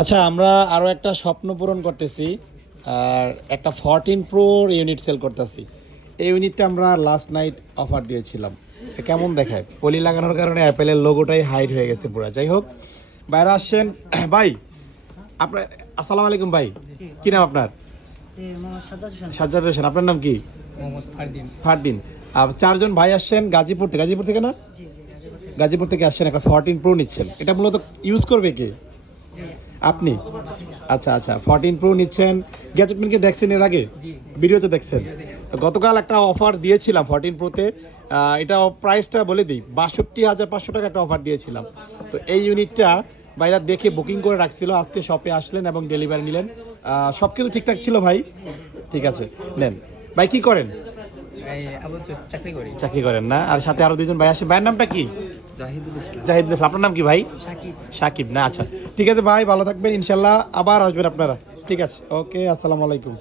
আচ্ছা, আমরা আরো একটা স্বপ্ন পূরণ করতেছি, আর একটা 14 প্রো ইউনিট সেল করতেছি। এই ইউনিটটা আমরা লাস্ট নাইট অফার দিয়েছিলাম। কেমন দেখায়? পলি লাগানোর কারণে অ্যাপেলের লোগোটাই হাইড হয়ে গেছে পুরো। যাই হোক, বাইরে আসছেন ভাই। আপনার আসসালামু আলাইকুম ভাই, কি নাম আপনার? সাজ্জাদ হোসেন। আপনার নাম কি? ফারদিন। চারজন ভাই আসছেন গাজীপুর থেকে। গাজীপুর থেকে না? গাজীপুর থেকে আসছেন, একটা 14 প্রো নিচ্ছেন। এটা মূলত ইউজ করবে কে? আপনি? আচ্ছা আচ্ছা, 14 প্রো নিচ্ছেন। গ্যাজেটম্যানকে দেখছেন এর আগে? ভিডিওতে দেখছেন। তো গতকাল একটা অফার দিয়েছিলাম 14 প্রোতে। এটা প্রাইসটা বলে দিই, ৬২,৫০০ টাকা একটা অফার দিয়েছিলাম। তো এই ইউনিটটা ভাইরা দেখে বুকিং করে রাখছিল, আজকে শপে আসলেন এবং ডেলিভারি নিলেন। সব কিছু ঠিকঠাক ছিল ভাই? ঠিক আছে, নেন। ভাই কি করেন? চাকরি করেন না? আর সাথে আরো দুজন ভাই আসে। ভাইয়ের নামটা কি? জাহিদুল ইসলাম। আপনার নাম কি ভাই? সাকিব না? আচ্ছা ঠিক আছে ভাই, ভালো থাকবেন, ইনশাল্লাহ আবার আসবেন আপনারা। ঠিক আছে, ওকে, আসসালামু আলাইকুম।